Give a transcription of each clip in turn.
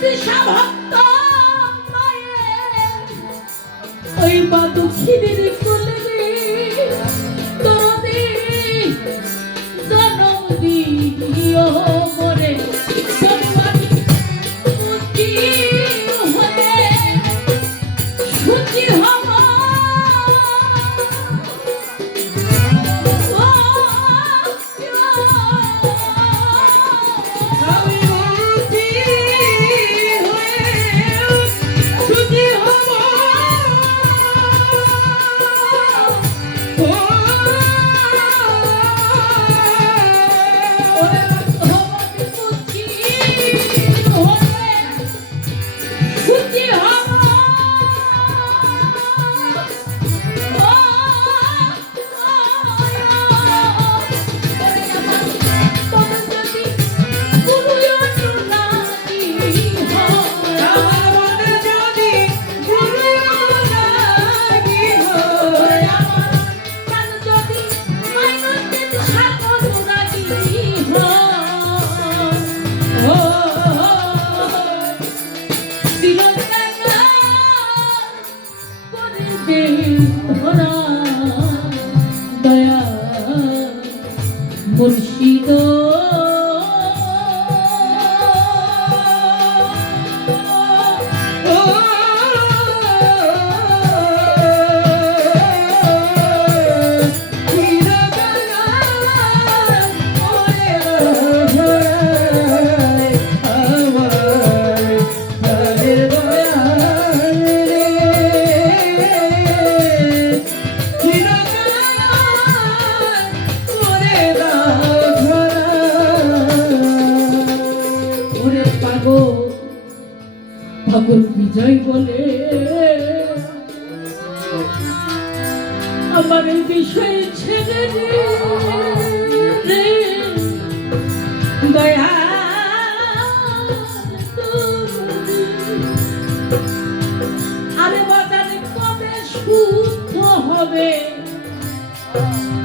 ভক্ত মায়ের ওই বা দুঃখিনীর কোলে তোরে জনম দিও মরে দয়া মুর্শিদ পাগল বিজয় বলে আমার বিষয় ছেড়ে রে দয়া আরে বাজারে কবে শুদ্ধ হবে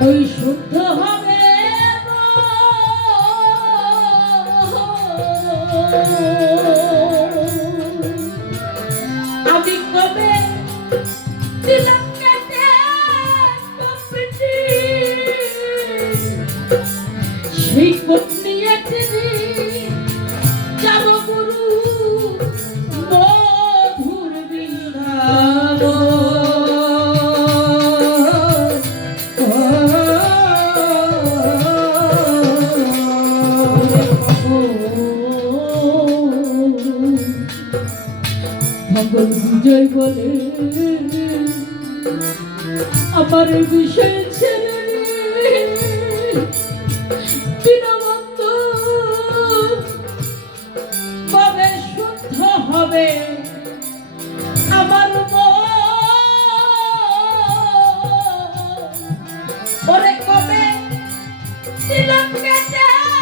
ওই শুদ্ধ হবে আমি কবে দিলাম কেটে কপিটি সেই কোট নিয়ে তিনি যাব গুরু মধুর ভগবান বিজয় বলে আমার বিষয় ছেলে বিনবন্ত কবে শুদ্ধ হবে